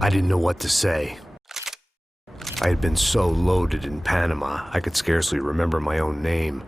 I didn't know what to say. I had been so loaded in Panama, I could scarcely remember my own name.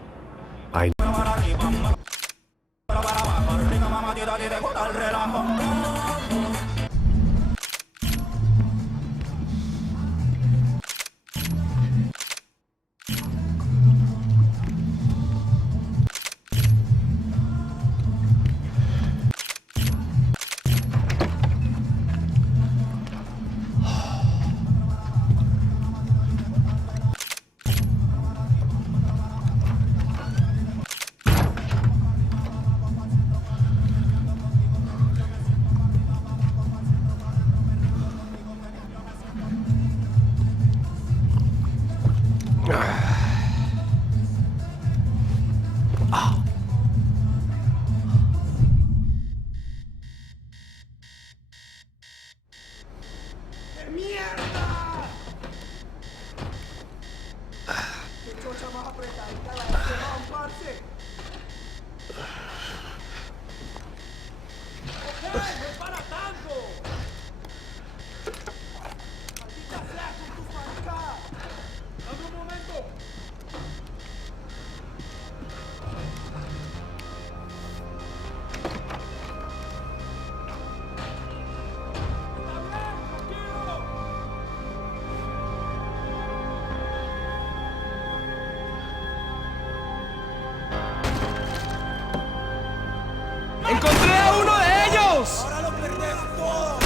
¡Encontré a uno de ellos! ¡Ahora lo perdemos todo!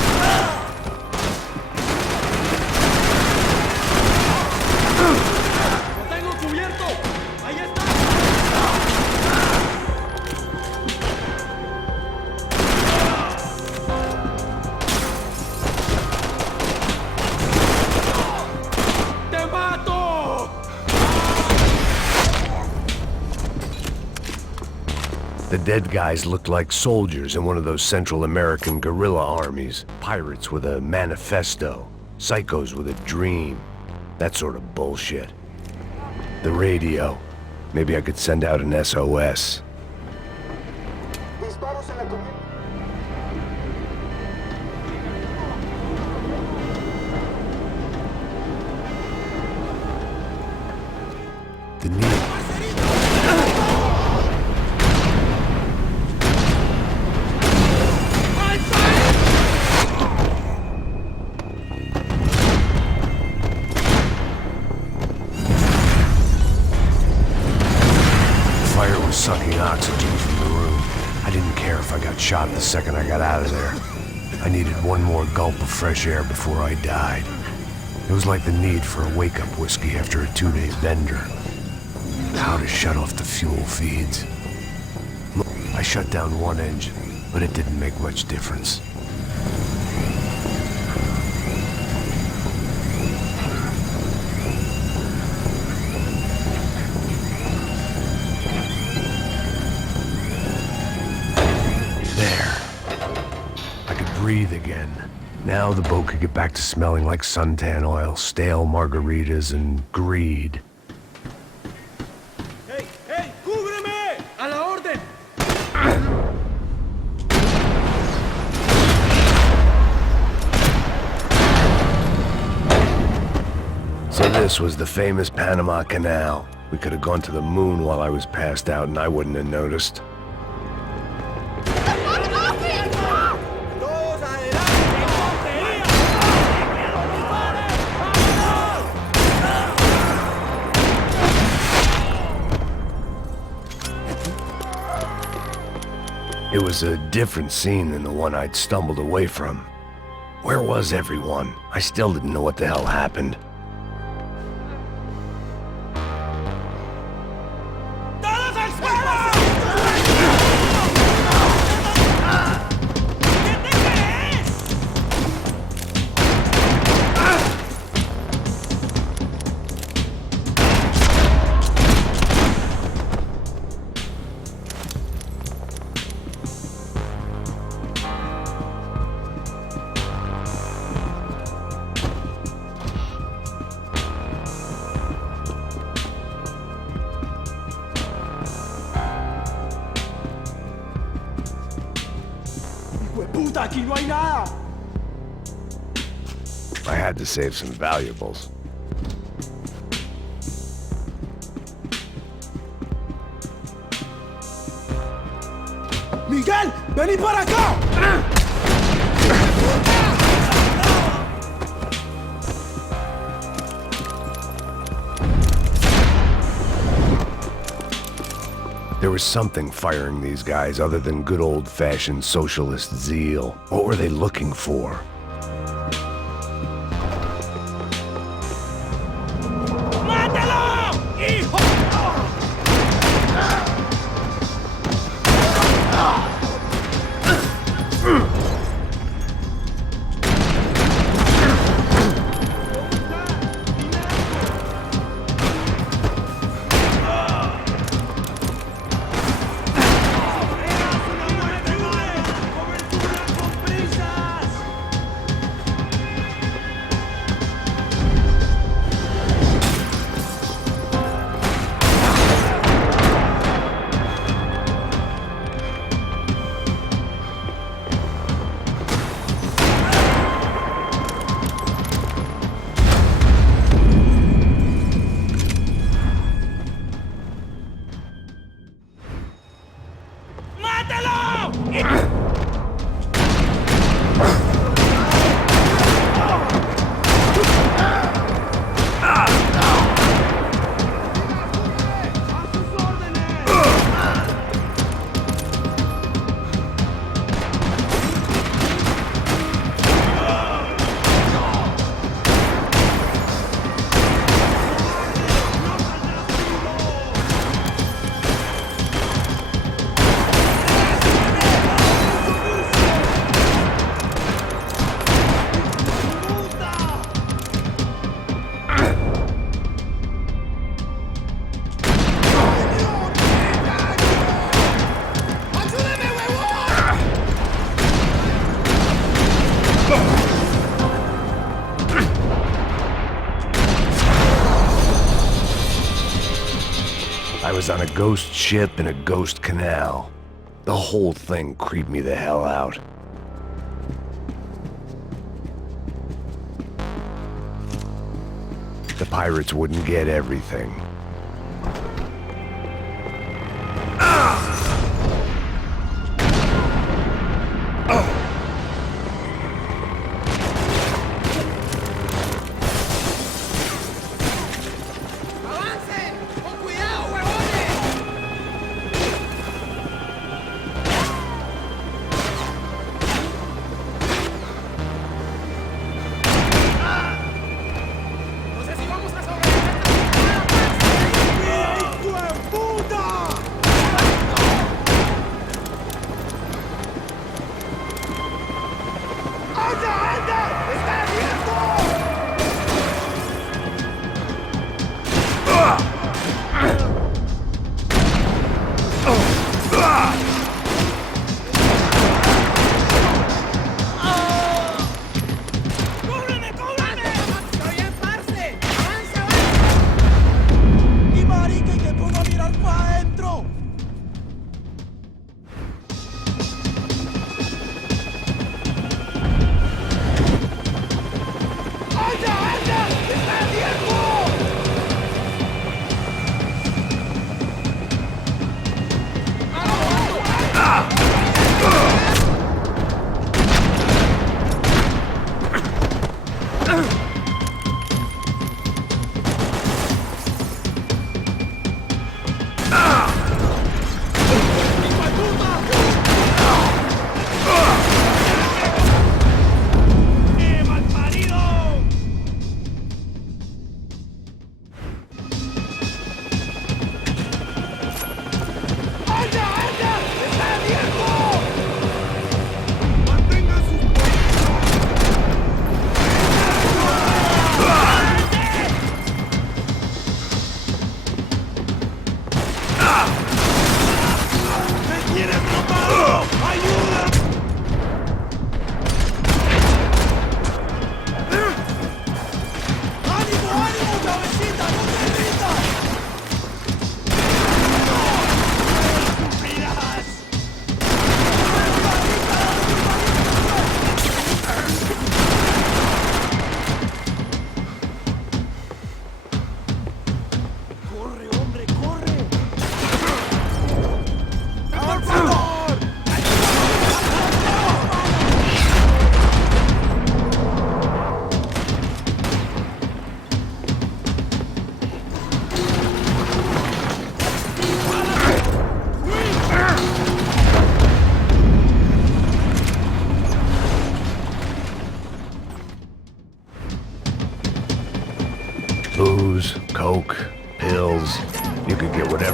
¡Lo tengo cubierto! ¡Ahí está! ¡Te mato! The dead guys looked like soldiers in one of those Central American guerrilla armies. Pirates with a manifesto. Psychos with a dream. That sort of bullshit. The radio. Maybe I could send out an SOS. The need. Sucking oxygen from the room. I didn't care if I got shot the second I got out of there. I needed one more gulp of fresh air before I died. It was like the need for a wake-up whiskey after a 2-day bender. How to shut off the fuel feeds. I shut down one engine, but it didn't make much difference. Breathe again. Now the boat could get back to smelling like suntan oil, stale margaritas, and greed. ¡Hey! ¡Hey! ¡Cúbreme! ¡A la orden! So this was the famous Panama Canal. We could have gone to the moon while I was passed out and I wouldn't have noticed. It was a different scene than the one I'd stumbled away from. Where was everyone? I still didn't know what the hell happened. puta! ¡Aquí no hay nada! I had to save some valuables. ¡Miguel! ¡Vení para acá! There was something firing these guys other than good old-fashioned socialist zeal. What were they looking for? ¡Mátalo! ¡Hijo! I was on a ghost ship in a ghost canal. The whole thing creeped me the hell out. The pirates wouldn't get everything. ¡Avancen! ¡Con cuidado, huevones! No sé si vamos a sobrevivir. ¡Hijo de puta! ¡Anda, anda! ¡Está abierto! ¡Cúbreme, cúbreme! ¡Estoy bien, parce! ¡Avance, avance! ¡Y marica, y te pongo a mirar para adentro!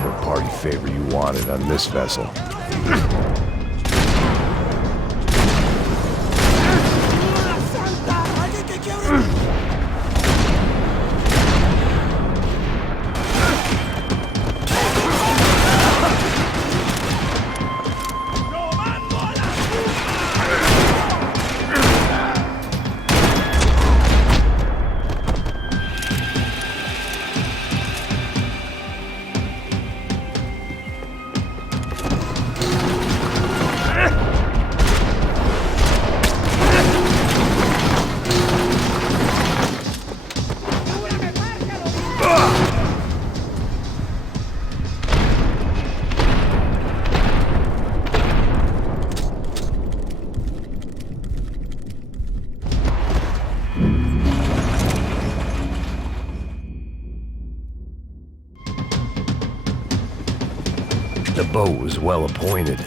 whatever party favor you wanted on this vessel. The boat was well appointed.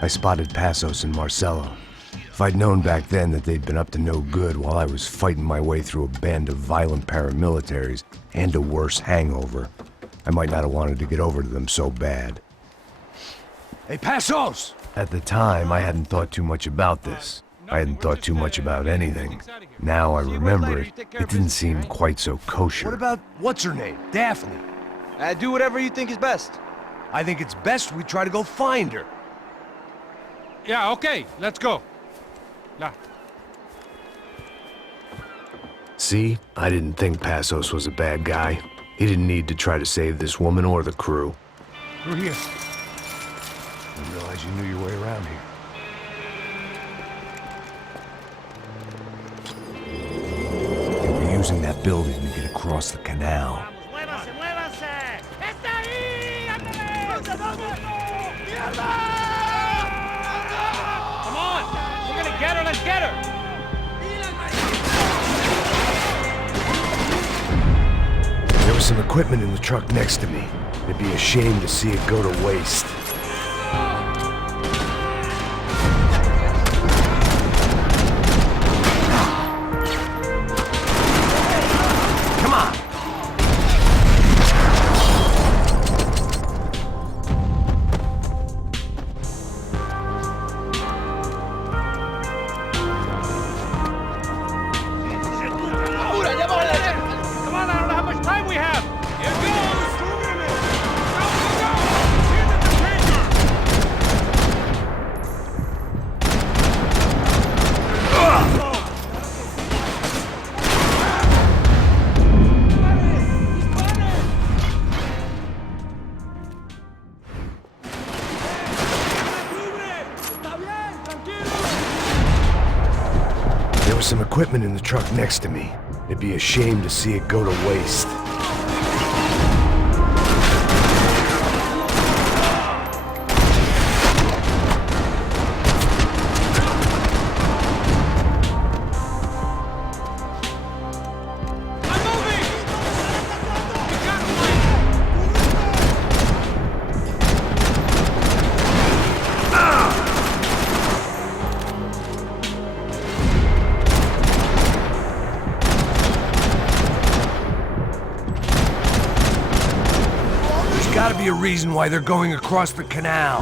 I spotted Passos and Marcelo. If I'd known back then that they'd been up to no good while I was fighting my way through a band of violent paramilitaries and a worse hangover, I might not have wanted to get over to them so bad. Hey, Passos! At the time, I hadn't thought too much about this. I hadn't thought too much about anything. Now I remember it, it didn't seem quite so kosher. What about, what's her name? Daphne. Do whatever you think is best. I think it's best we try to go find her. Yeah, okay, let's go. Yeah. See? I didn't think Passos was a bad guy. He didn't need to try to save this woman or the crew. We're here. Didn't realize you knew your way around here. They were using that building to get across the canal. ¡Muévanse, muévanse! ¡Está ahí! ¡Ándale! ¡Mierda! Come on! We're gonna get her, let's get her! There was some equipment in the truck next to me. It'd be a shame to see it go to waste. Come on! Come on, I don't know how much time we have! Here goes! Go, go, go! Here's the container! There was some equipment in the truck next to me. It'd be a shame to see it go to waste. I'm moving! We got one! be a reason why they're going across the canal.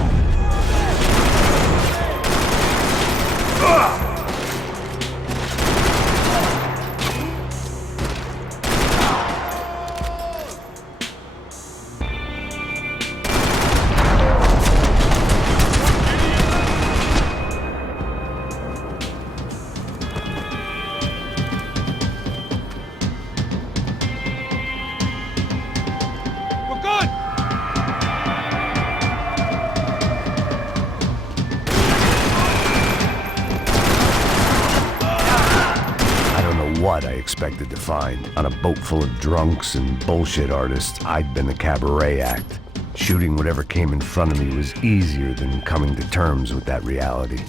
We're good! I don't know what I expected to find. On a boat full of drunks and bullshit artists, I'd been the cabaret act. Shooting whatever came in front of me was easier than coming to terms with that reality.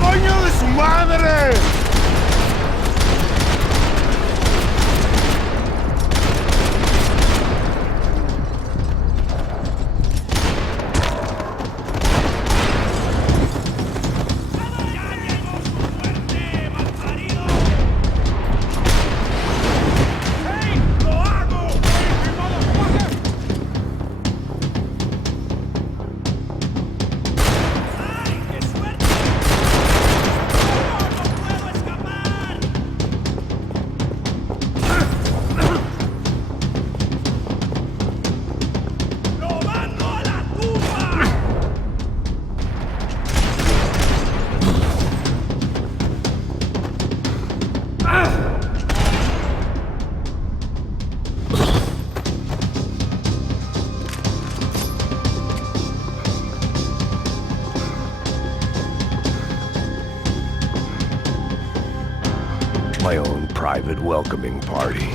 ¡Coño de su madre! My own private welcoming party.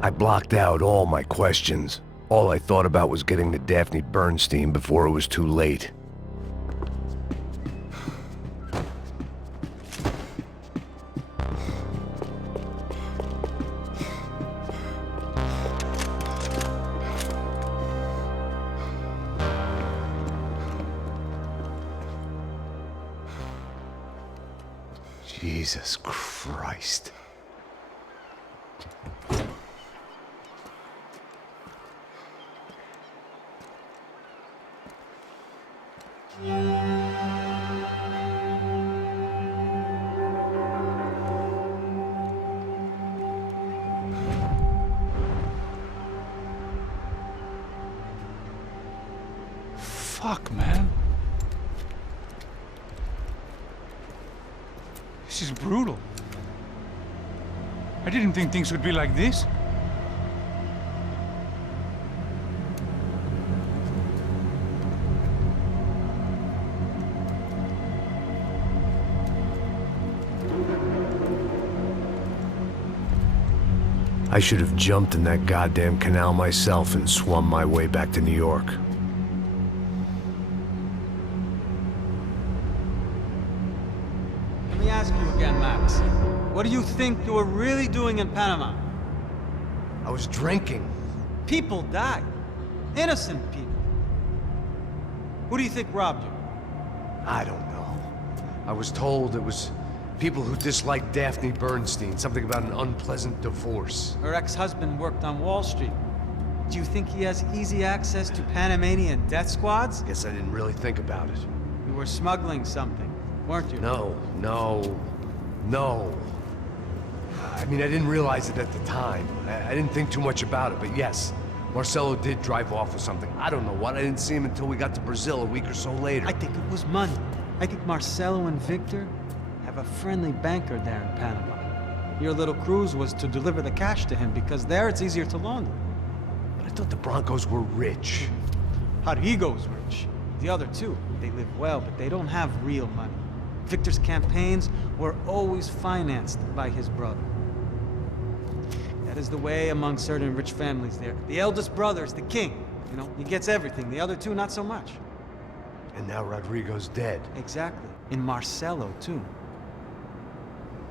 I blocked out all my questions. All I thought about was getting to Daphne Bernstein before it was too late. Jesus Christ. Fuck, man. This is brutal. I didn't think things would be like this. I should have jumped in that goddamn canal myself and swum my way back to New York. Let me ask you again, Max. What do you think you were really doing in Panama? I was drinking. People died. Innocent people. Who do you think robbed you? I don't know. I was told it was people who disliked Daphne Bernstein, something about an unpleasant divorce. Her ex-husband worked on Wall Street. Do you think he has easy access to Panamanian death squads? Guess I didn't really think about it. You were smuggling something, weren't you? No. I mean, I didn't realize it at the time. I didn't think too much about it, but yes, Marcelo did drive off with something. I don't know what. I didn't see him until we got to Brazil a week or so later. I think it was money. I think Marcelo and Victor have a friendly banker there in Panama. Your little cruise was to deliver the cash to him because there it's easier to launder. But I thought the Broncos were rich. Rodrigo's rich. The other two, they live well, but they don't have real money. Victor's campaigns were always financed by his brother. That is the way among certain rich families there. The eldest brother is the king. You know, he gets everything. The other two, not so much. And now Rodrigo's dead. Exactly. And Marcelo, too.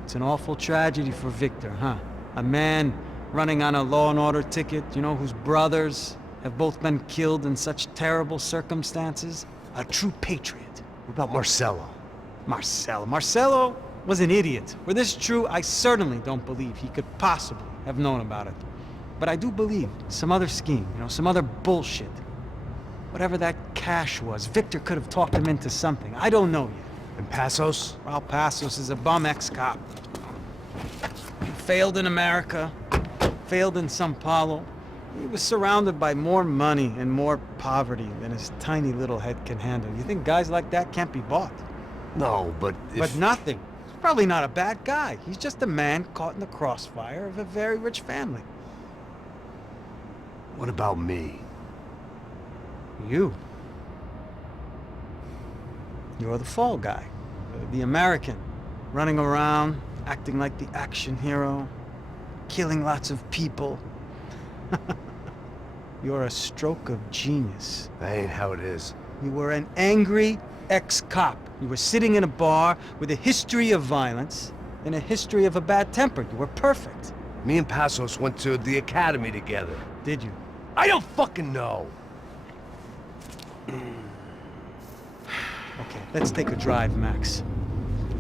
It's an awful tragedy for Victor, huh? A man running on a law and order ticket, you know, whose brothers have both been killed in such terrible circumstances. A true patriot. What about Marcelo? Marcelo was an idiot. Were this true, I certainly don't believe he could possibly have known about it. But I do believe some other scheme, you know, some other bullshit. Whatever that cash was, Victor could have talked him into something. I don't know yet. And Passos? Well, Passos is a bum ex-cop. He failed in America, failed in São Paulo. He was surrounded by more money and more poverty than his tiny little head can handle. You think guys like that can't be bought? No, but But nothing. He's probably not a bad guy. He's just a man caught in the crossfire of a very rich family. What about me? You. You're the fall guy. The American. Running around, acting like the action hero. Killing lots of people. You're a stroke of genius. That ain't how it is. You were an angry ex-cop. You were sitting in a bar with a history of violence and a history of a bad temper. You were perfect. Me and Passos went to the academy together. Did you? I don't fucking know. Okay, let's take a drive, Max.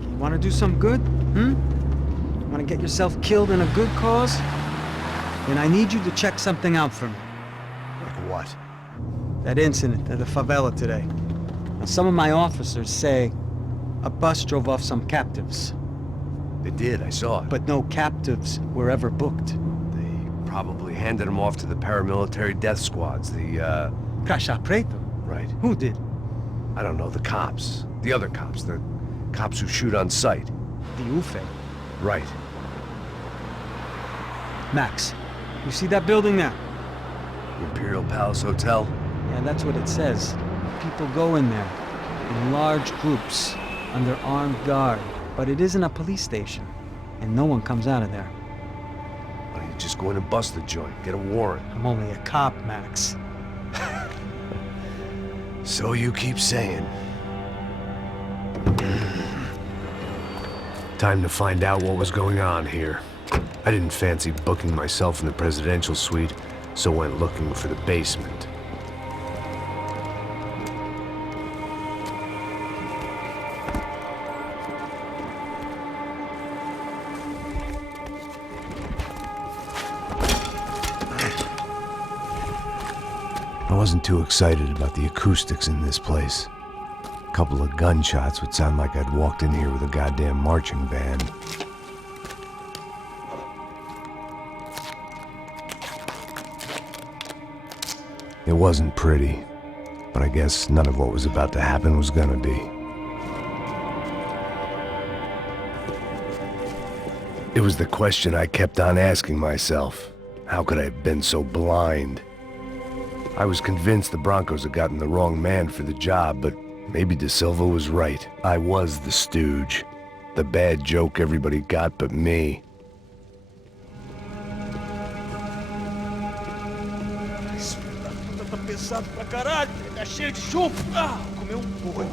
You want to do some good? Want to get yourself killed in a good cause? Then I need you to check something out for me. Like what? That incident at the favela today. Now, some of my officers say a bus drove off some captives, They did, I saw it. but no captives were ever booked. They probably handed them off to the paramilitary death squads, the, Caixa Preto? Right. Who did? I don't know, the cops. The other cops, the cops who shoot on sight. The UFE. Right. Max, you see that building there? Imperial Palace Hotel? Yeah, that's what it says. People go in there, in large groups, under armed guard. But it isn't a police station, and no one comes out of there. Why don't you just go in and bust the joint, get a warrant? I'm only a cop, Max. So you keep saying. Time to find out what was going on here. I didn't fancy booking myself in the presidential suite, so went looking for the basement. I wasn't too excited about the acoustics in this place. A couple of gunshots would sound like I'd walked in here with a goddamn marching band. It wasn't pretty. But I guess none of what was about to happen was gonna be. It was the question I kept on asking myself. How could I have been so blind? I was convinced the Broncos had gotten the wrong man for the job, but maybe De Silva was right. I was the stooge. The bad joke everybody got but me. Tá pesado pra caralho, tá cheio de chumbo. Ah, comeu boi.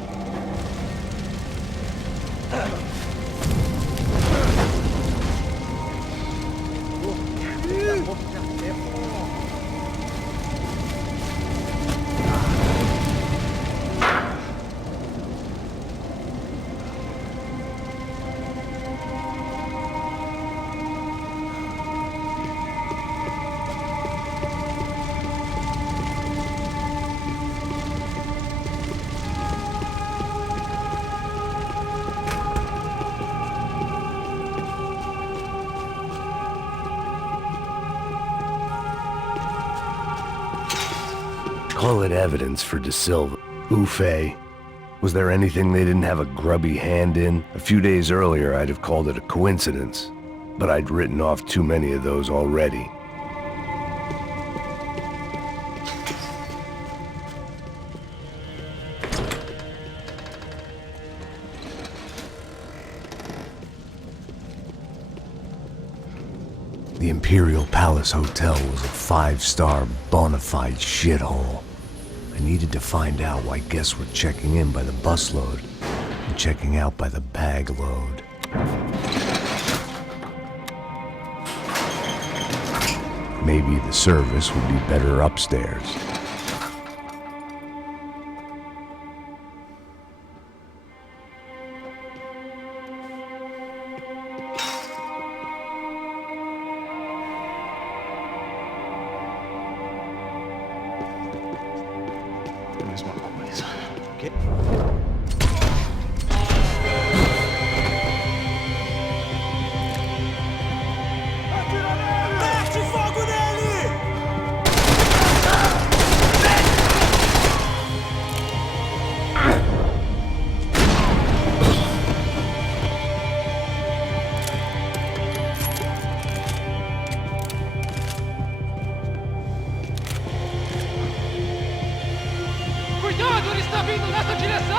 Call it evidence for De Silva. Ufe. Was there anything they didn't have a grubby hand in? A few days earlier, I'd have called it a coincidence, but I'd written off too many of those already. The Imperial Palace Hotel was a five-star bona fide shithole. I needed to find out why guests were checking in by the busload and checking out by the bag load. Maybe the service would be better upstairs. Mesma coisa. Ok? Atira nele! Mete fogo nele! Cuidado, ele está vindo nessa direção!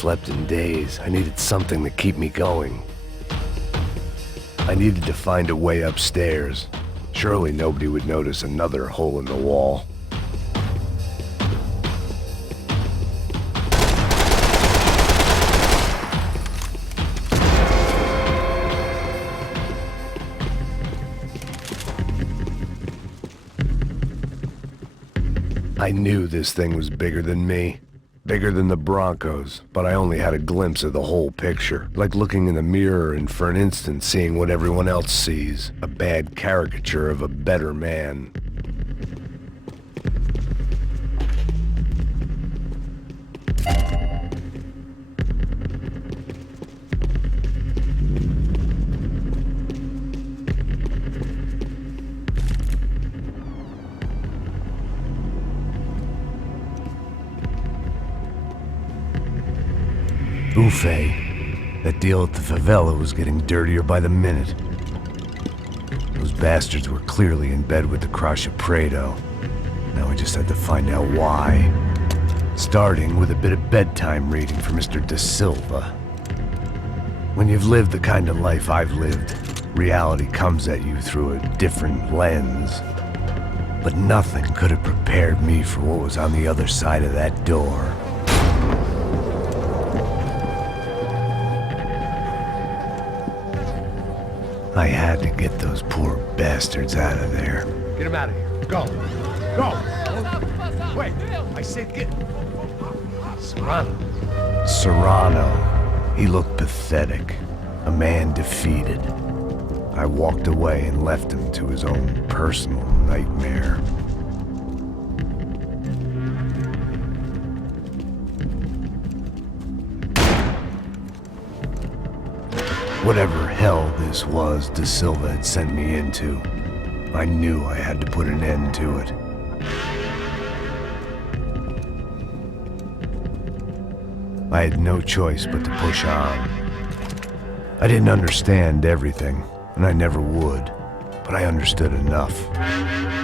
slept in days. I needed something to keep me going. I needed to find a way upstairs. Surely nobody would notice another hole in the wall. I knew this thing was bigger than me. Bigger than the Broncos, but I only had a glimpse of the whole picture. Like looking in the mirror and for an instant seeing what everyone else sees. A bad caricature of a better man. Buffet. That deal at the favela was getting dirtier by the minute. Those bastards were clearly in bed with the Crusher Prado. Now we just had to find out why. Starting with a bit of bedtime reading for Mr. Da Silva. When you've lived the kind of life I've lived, reality comes at you through a different lens. But nothing could have prepared me for what was on the other side of that door. I had to get those poor bastards out of there. Get him out of here. Go. Go. Wait. I said get... Serrano. Serrano. He looked pathetic. A man defeated. I walked away and left him to his own personal nightmare. Whatever hell this was Da Silva had sent me into, I knew I had to put an end to it. I had no choice but to push on. I didn't understand everything, and I never would, but I understood enough.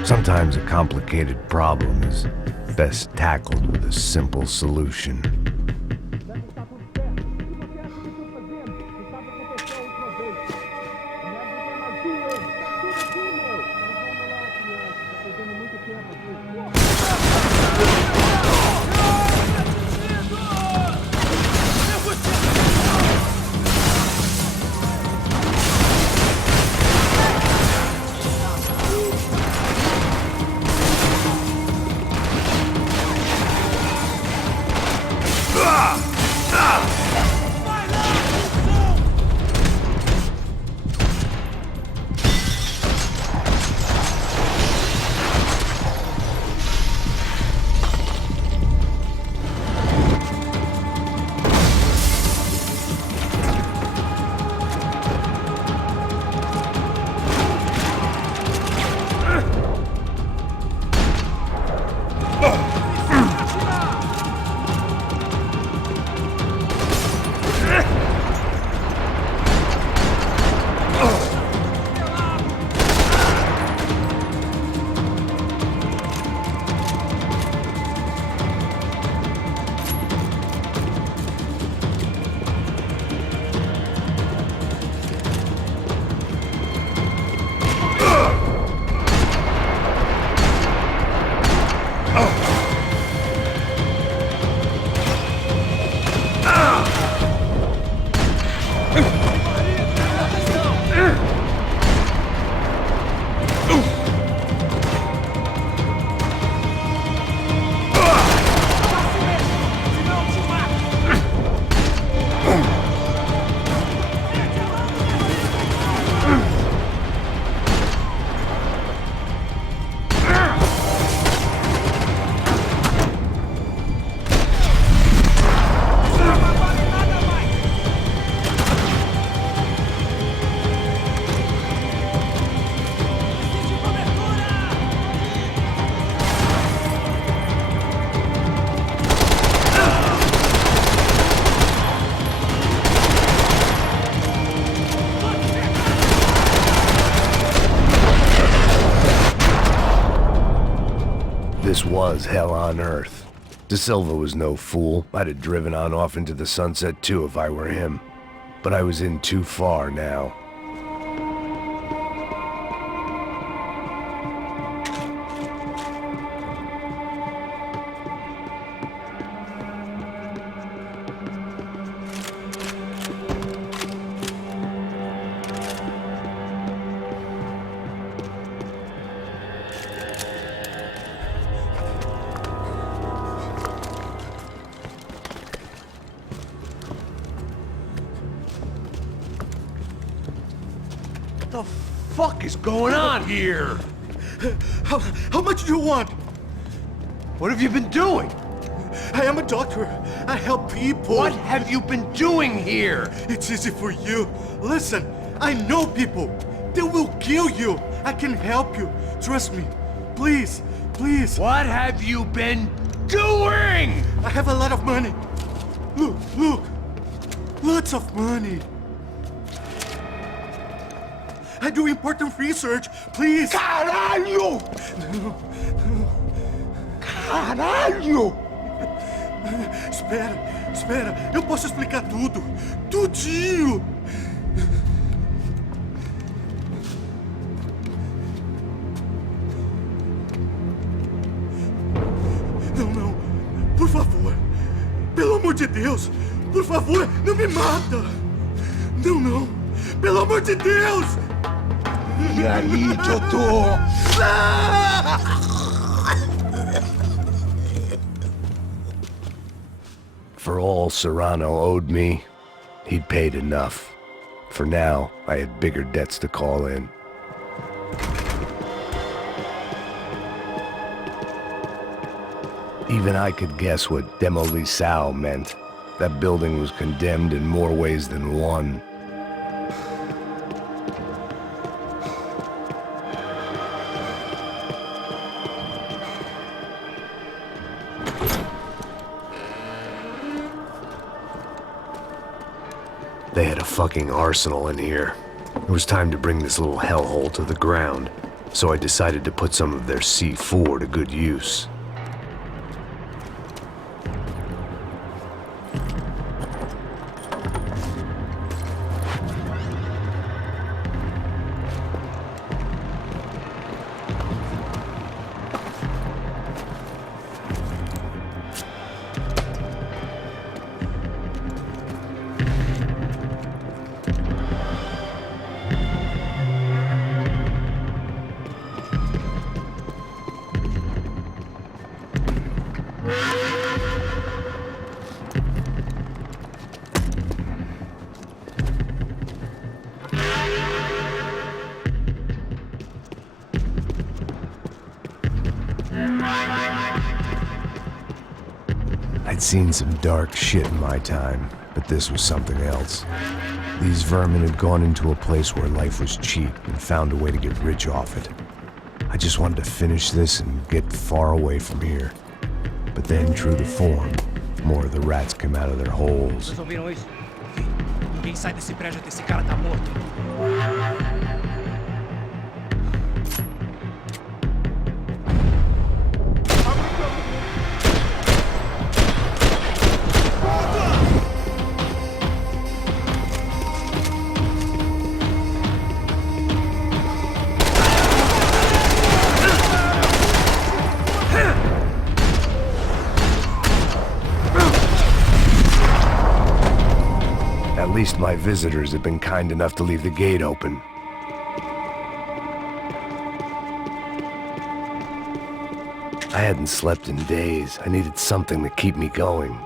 Sometimes a complicated problem is best tackled with a simple solution. This was hell on earth. De Silva was no fool. I'd have driven on off into the sunset too if I were him. But I was in too far now. What the fuck is going on here? How much do you want? What have you been doing? I am a doctor. I help people. What have you been doing here? It's easy for you. Listen, I know people. They will kill you. I can help you. Trust me. Please, please. What have you been doing? I have a lot of money. Look, look. Lots of money. I do important research. Please. Caralho! Caralho! Espera, espera. Eu posso explicar tudo. Tudinho. Não, não. Por favor. Pelo amor de Deus. Por favor, não me mata. Não, não. Pelo amor de Deus. E aí, doutor? For all Serrano owed me, he'd paid enough. For now, I had bigger debts to call in. Even I could guess what demolissao meant. That building was condemned in more ways than one. They had a fucking arsenal in here. It was time to bring this little hellhole to the ground, so I decided to put some of their C4 to good use. I'd seen some dark shit in my time, but this was something else. These vermin had gone into a place where life was cheap and found a way to get rich off it. I just wanted to finish this and get far away from here. But then, true to form, more of the rats came out of their holes. Vocês ouviram isso? Ninguém sai desse prédio até esse cara tá morto. At least my visitors had been kind enough to leave the gate open. I hadn't slept in days. I needed something to keep me going.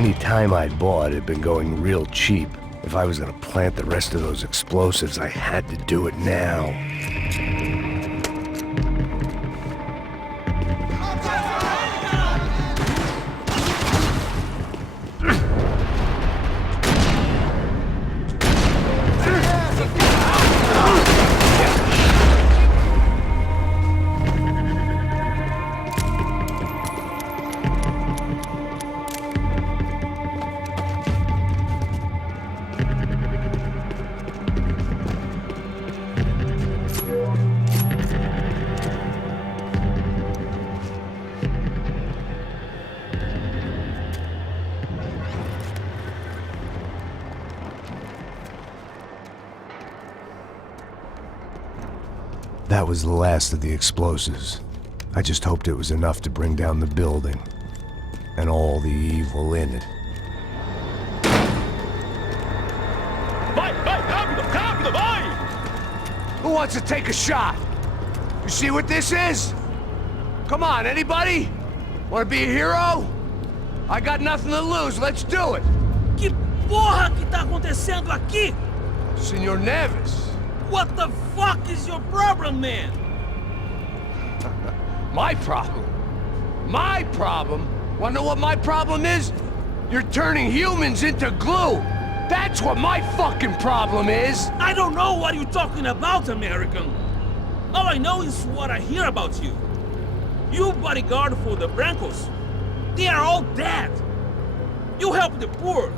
Any time I'd bought had been going real cheap. If I was gonna plant the rest of those explosives, I had to do it now. That was the last of the explosives. I just hoped it was enough to bring down the building. And all the evil in it. Vai, vai, rápido, rápido, vai! Who wants to take a shot? You see what this is? Come on, anybody? Want to be a hero? I got nothing to lose, let's do it! Que porra que tá acontecendo aqui? Senor Neves. What the fuck is your problem, man? My problem? My problem? Wanna know what my problem is? You're turning humans into glue! That's what my fucking problem is! I don't know what you're talking about, American. All I know is what I hear about you. You bodyguard for the Brancos. They are all dead. You help the poor.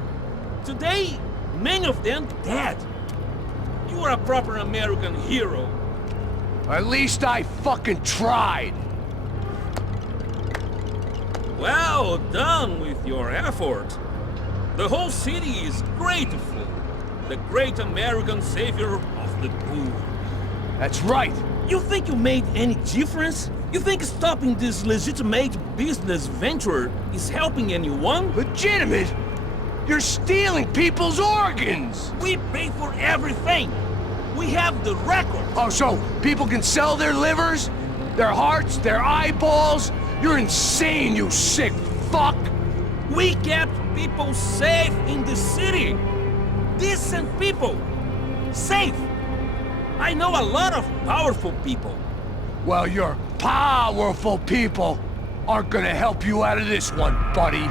Today, many of them dead. You are a proper American hero. At least I fucking tried! Well done with your effort. The whole city is grateful. The great American savior of the poor. That's right! You think you made any difference? You think stopping this legitimate business venture is helping anyone? Legitimate? You're stealing people's organs! We pay for everything. We have the record. Oh, so people can sell their livers? Their hearts? Their eyeballs? You're insane, you sick fuck! We kept people safe in the city. Decent people. Safe. I know a lot of powerful people. Well, your powerful people aren't gonna help you out of this one, buddy.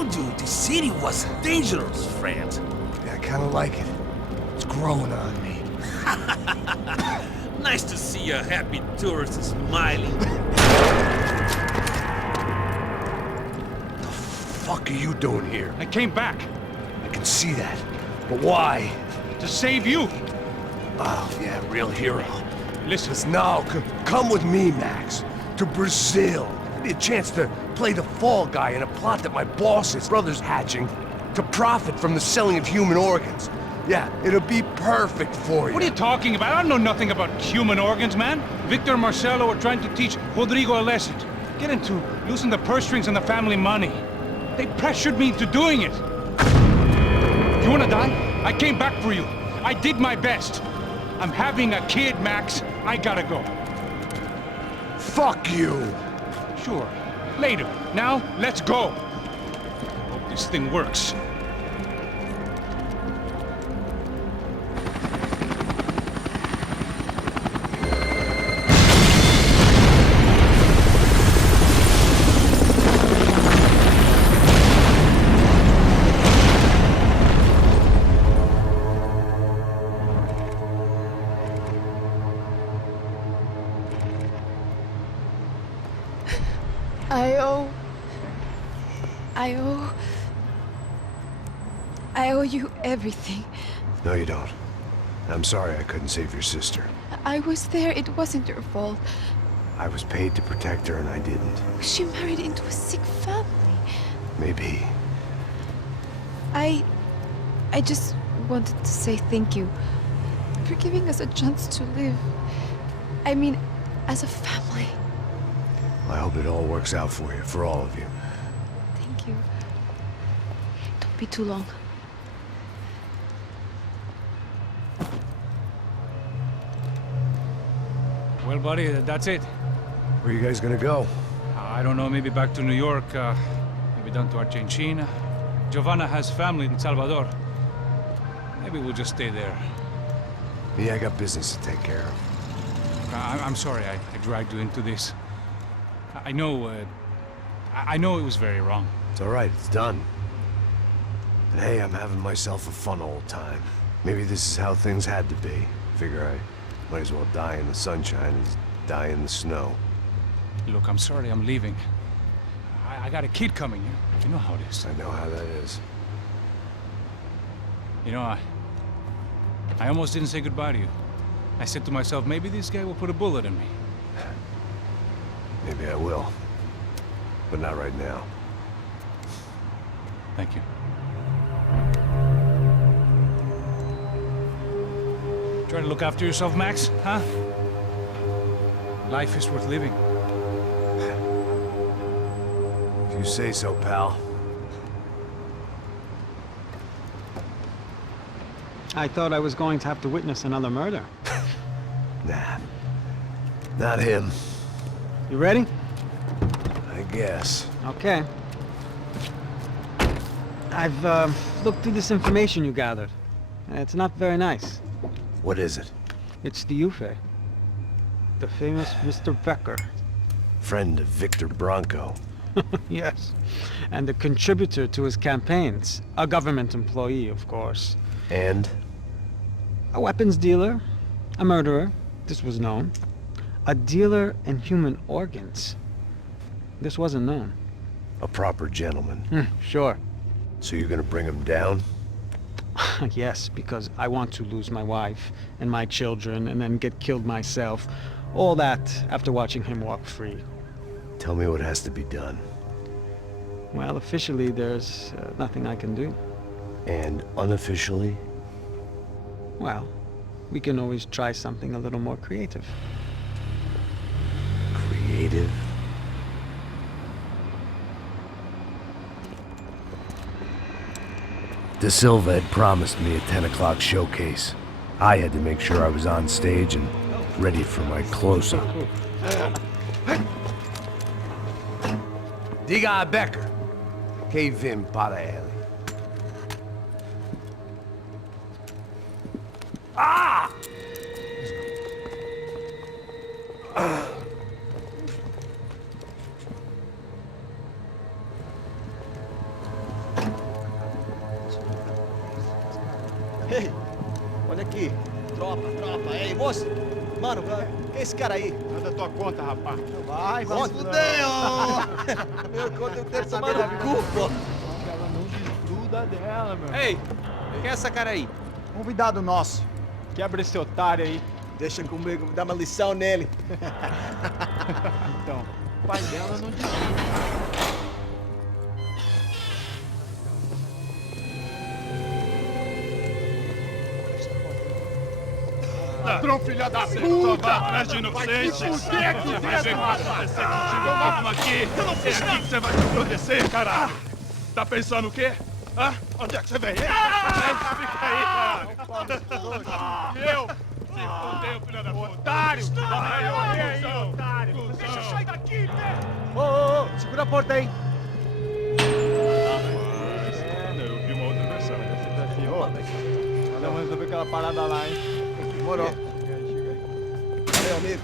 told you the city was dangerous, friend. Yeah, I kinda like it. It's growing on me. Nice to see a happy tourist smiling. The fuck are you doing here? I came back I can see that. But why? to save you. Oh, yeah, real hero. Listen, Now, come with me, Max. To Brazil. Give me a chance to play the fall guy in a plot that my boss's brother's hatching to profit from the selling of human organs. Yeah, it'll be perfect for you. what are you talking about? I know nothing about human organs, man. Victor and Marcelo are trying to teach Rodrigo a lesson. Get into losing the purse strings and the family money. They pressured me into doing it. You wanna die? I came back for you. I did my best. I'm having a kid, Max. I gotta go. Fuck you! Sure. Later. Now, let's go. Hope this thing works. I owe you everything. No, you don't. I'm sorry I couldn't save your sister. I was there. It wasn't your fault. I was paid to protect her and I didn't. She married into a sick family. Maybe. I just wanted to say thank you for giving us a chance to live. I mean, as a family. I hope it all works out for you, for all of you. Thank you. Don't be too long. Well, buddy, that's it. Where are you guys gonna go? I don't know, maybe back to New York, maybe down to Argentina. Giovanna has family in Salvador. Maybe we'll just stay there. Yeah, I got business to take care of. I'm sorry I dragged you into this. I know it was very wrong. It's all right, it's done. And hey, I'm having myself a fun old time. Maybe this is how things had to be. Figure I might as well die in the sunshine as die in the snow. Look, I'm sorry I'm leaving. I got a kid coming. You know how it is. I know how that is. You know, I almost didn't say goodbye to you. I said to myself, maybe this guy will put a bullet in me. Maybe I will. But not right now. Thank you. Try to look after yourself, Max, huh? Life is worth living. If you say so, pal. I thought I was going to have to witness another murder. Nah. Not him. You ready? I guess. Okay. I've looked through this information you gathered. It's not very nice. What is it? It's the Ufe. The famous Mr. Becker. Friend of Victor Bronco. Yes. And a contributor to his campaigns. A government employee, of course. And? A weapons dealer. A murderer. This was known. A dealer in human organs. This wasn't known. A proper gentleman. Sure. So you're gonna bring him down? Yes, because I want to lose my wife and my children and then get killed myself. All that after watching him walk free. Tell me what has to be done. Well, officially, there's nothing I can do. And unofficially? Well, we can always try something a little more creative. Creative? De Silva had promised me a 10 o'clock showcase. I had to make sure I was on stage and ready for my close-up. Diga a Becker. Que vim para ele. Ah! Ei, olha aqui. Tropa. Ei, moço. Mano, quem é esse cara aí? Manda tua conta, rapaz. Vai, fudeu! Meu conta eu quero saber no cu, pô. Ela não desgruda dela, meu. Ei, quem é essa cara aí? Convidado nosso. Quebra esse otário aí. Deixa comigo, me dá uma lição nele. Então, o pai dela não desgruda. Ladrão, filha da puta! Vai atrás de inocente! Vai ver o que vai acontecer contigo mesmo aqui! É aqui que você vai se acontecer, caralho! Tá pensando o quê? Hã? Onde é que você vem? Fica aí, caralho! Eu? Se fudeu, filha da puta! Otário! Vai, aí, otário! Deixa eu sair daqui, velho! Ô, segura a porta aí. Eu vi uma outra versão. Vamos resolver aquela parada lá, hein? Demorou. Chega aí. Valeu, amigo.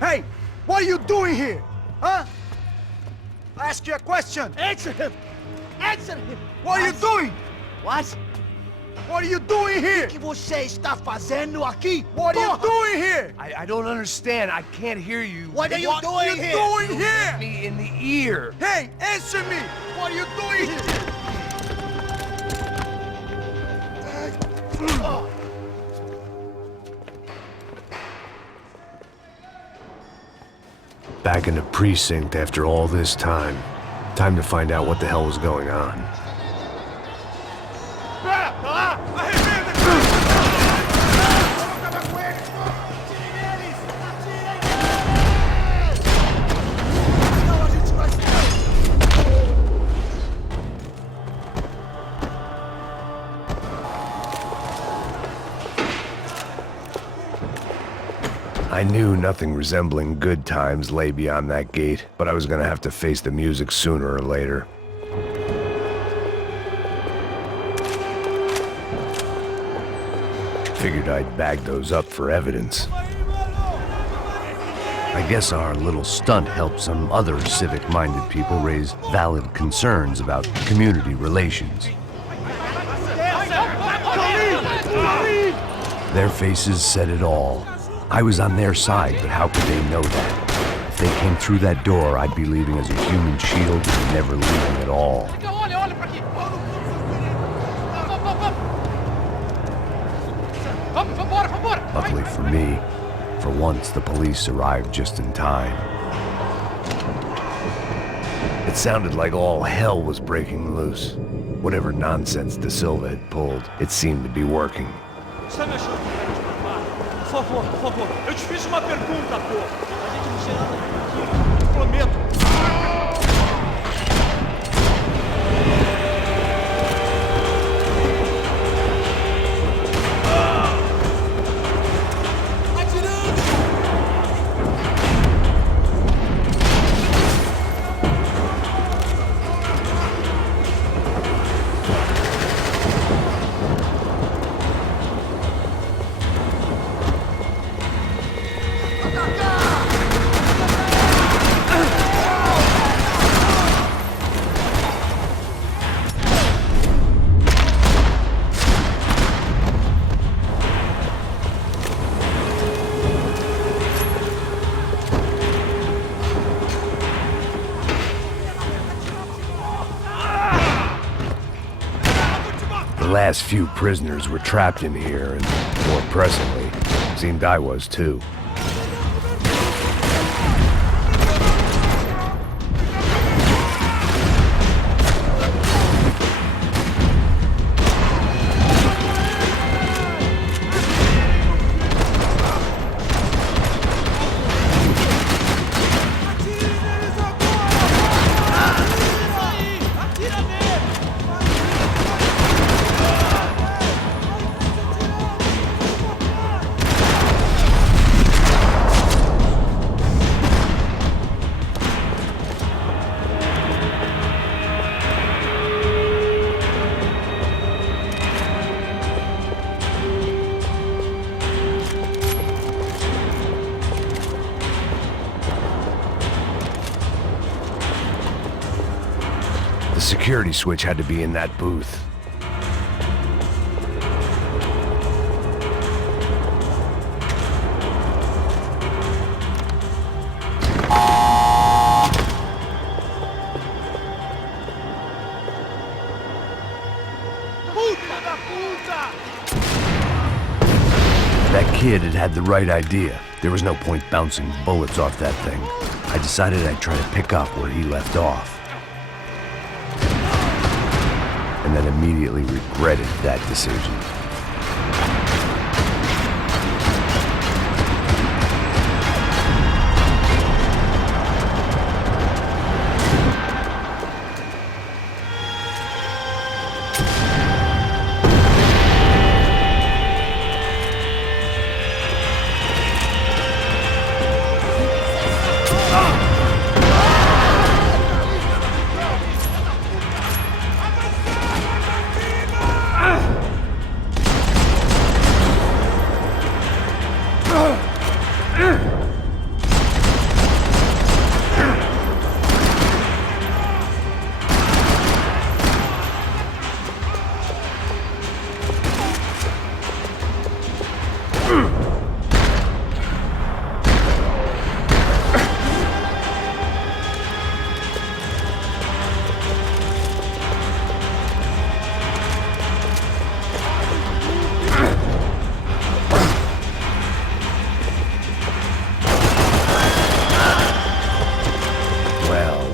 Hey! What are you doing here? Huh? I ask you a question. Answer him! Answer him! What are you doing? What? What are you doing here? O que você está fazendo aqui? What are you doing here? I don't understand. I can't hear you. What are you doing here? Doing here? Me in the ear. Hey, answer me! What are you doing here? Back in the precinct after all this time. Time to find out what the hell was going on. I knew nothing resembling good times lay beyond that gate, but I was gonna have to face the music sooner or later. Figured I'd bag those up for evidence. I guess our little stunt helped some other civic-minded people raise valid concerns about community relations. Their faces said it all. I was on their side, but how could they know that? If they came through that door, I'd be leaving as a human shield and never leaving at all. Luckily for me, for once the police arrived just in time. It sounded like all hell was breaking loose. Whatever nonsense De Silva had pulled, it seemed to be working. Por favor. Eu te fiz uma pergunta, pô. A gente não sei nada aqui. Prometo. The last few prisoners were trapped in here, and more pressingly, seemed I was too. The security switch had to be in that booth. That kid had the right idea. There was no point bouncing bullets off that thing. I decided I'd try to pick up where he left off. And then immediately regretted that decision.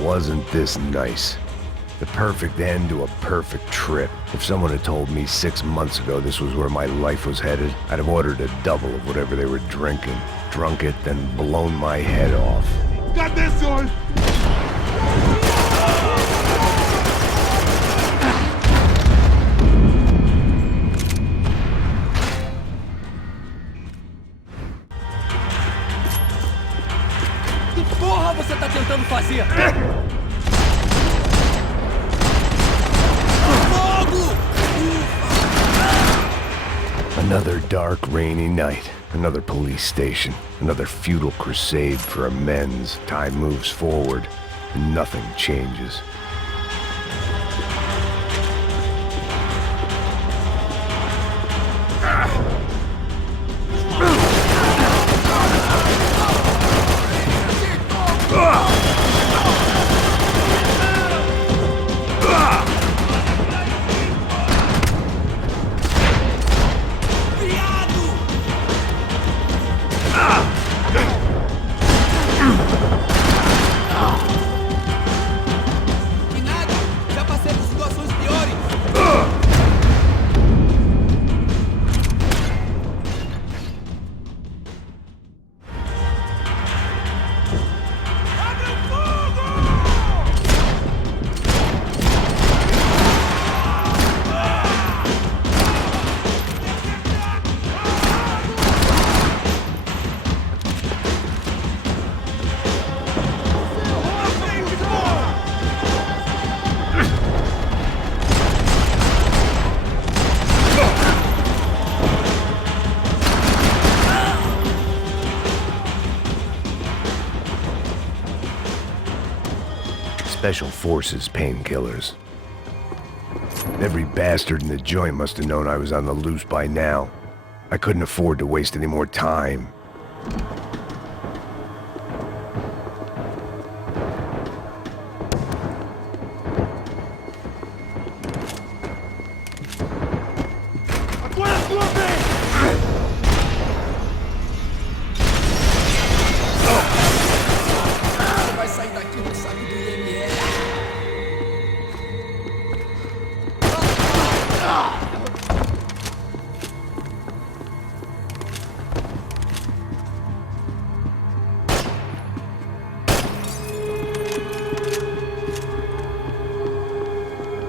Wasn't this nice? The perfect end to a perfect trip. If someone had told me 6 months ago this was where my life was headed, I'd have ordered a double of whatever they were drinking, drunk it, then blown my head off. Got this one! Que porra você tá tentando fazer? Another dark, rainy night. Another police station. Another futile crusade for amends. Time moves forward, and nothing changes. Special Forces painkillers. Every bastard in the joint must have known I was on the loose by now. I couldn't afford to waste any more time.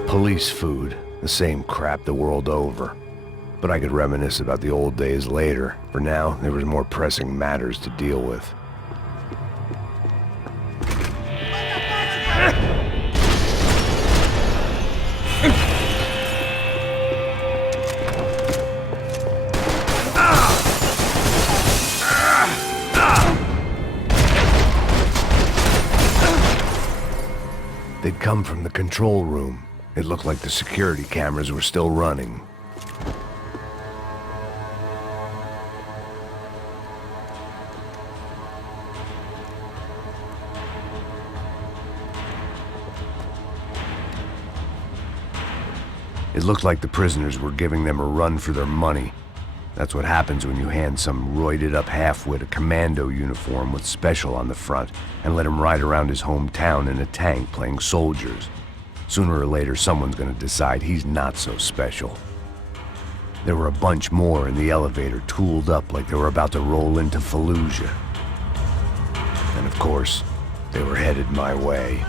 Police food, the same crap the world over. But I could reminisce about the old days later. For now, there was more pressing matters to deal with. They'd come from the control room. It looked like the security cameras were still running. It looked like the prisoners were giving them a run for their money. That's what happens when you hand some roided-up halfwit a commando uniform with special on the front and let him ride around his hometown in a tank playing soldiers. Sooner or later, someone's gonna decide he's not so special. There were a bunch more in the elevator, tooled up like they were about to roll into Fallujah. And of course, they were headed my way.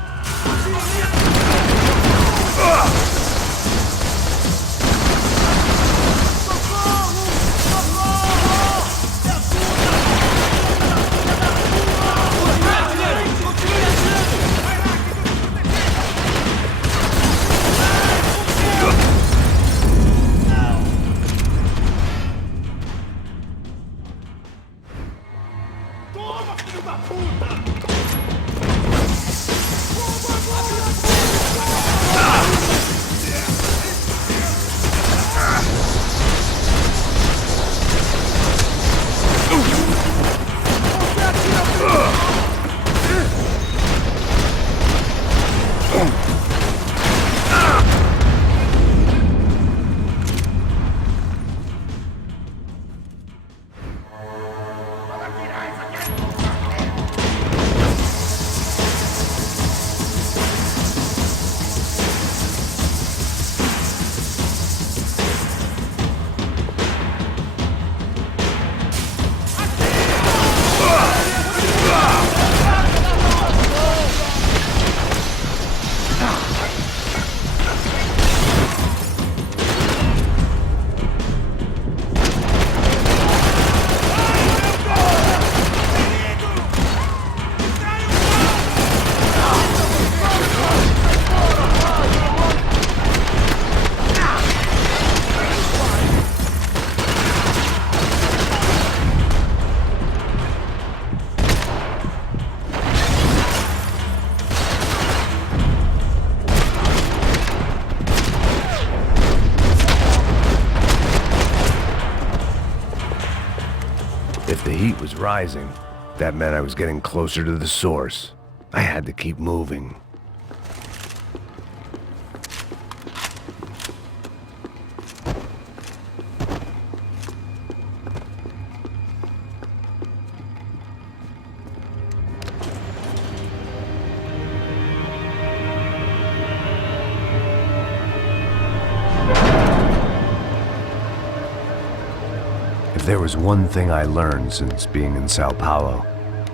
If the heat was rising, that meant I was getting closer to the source. I had to keep moving. If there was one thing I learned since being in Sao Paulo,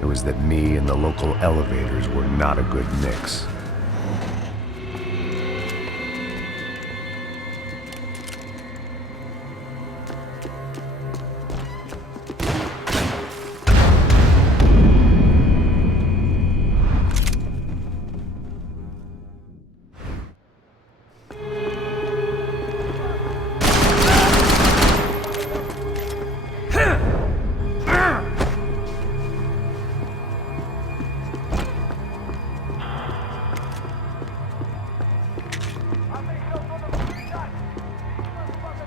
it was that me and the local elevators were not a good mix.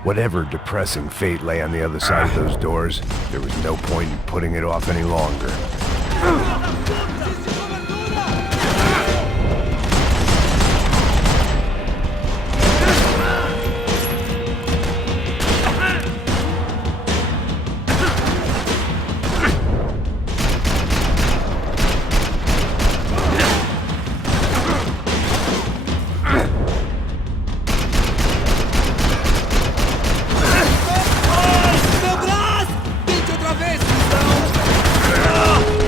Whatever depressing fate lay on the other side of those doors, there was no point in putting it off any longer. Meu braço! Tente outra vez, cristão!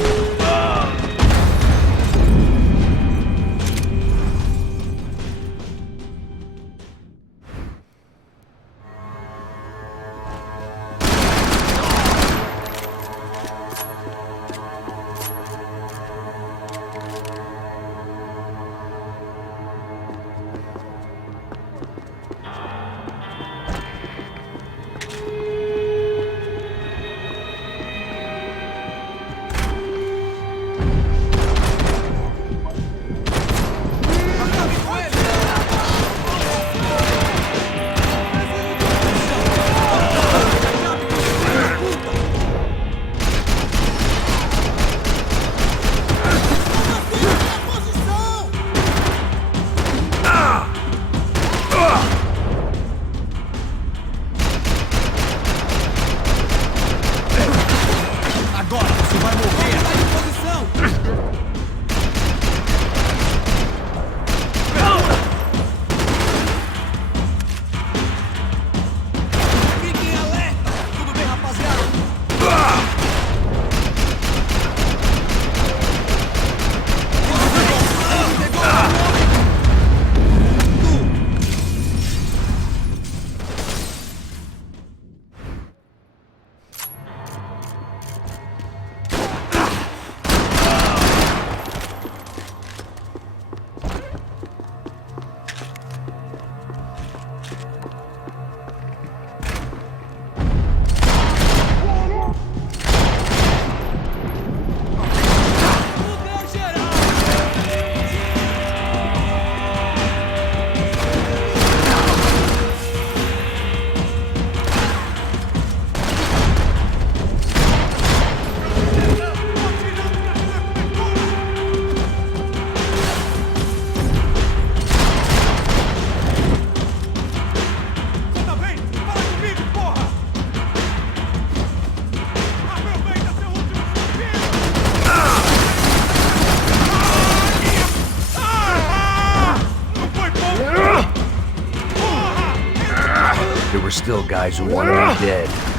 still guys who want me dead.